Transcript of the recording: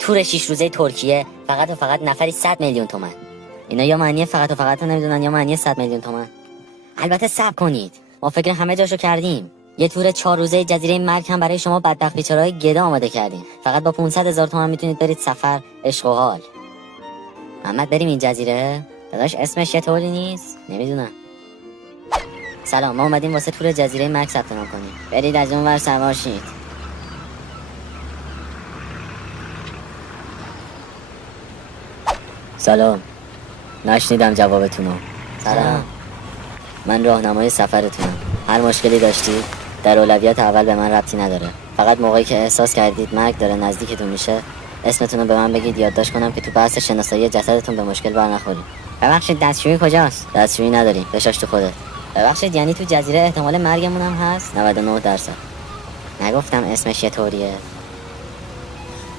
تور 6 روزه ترکیه فقط و فقط نفری 100 میلیون تومان. اینا یا معنی فقط و فقط نمیدونن یا معنی 100 میلیون تومان. البته صبر کنید، ما فکر همه جاشو کردیم. یه تور 4 روزه جزیره مرگ هم برای شما بدبخت بیچاره‌های گدا آماده کردیم. فقط با 500,000 تومان میتونید برید سفر عشق و حال. محمد بریم این جزیره؟ داداش اسمش یه طوری نیست؟ نمیدونم. سلام، ما اومدیم واسه تور جزیره مرگ ثبت نام کنیم. برید از اون ور سوار شید. سلام، نشنیدم جوابتونو. سلام، من راهنمای سفرتونم. هر مشکلی داشتید در اولویت اول به من ربطی نداره. فقط موقعی که احساس کردید مرگ داره نزدیکتون میشه اسمتون رو به من بگید یادداشت کنم که تو بحث شناسایی جسدتون به مشکل برنخورید. ببخشید دستشویی کجاست؟ دستشویی نداریم، بشاش تو خودت. ببخشید یعنی تو جزیره احتمال مرگمون هم هست؟ 99%. نگفتم اسمش یه طوریه.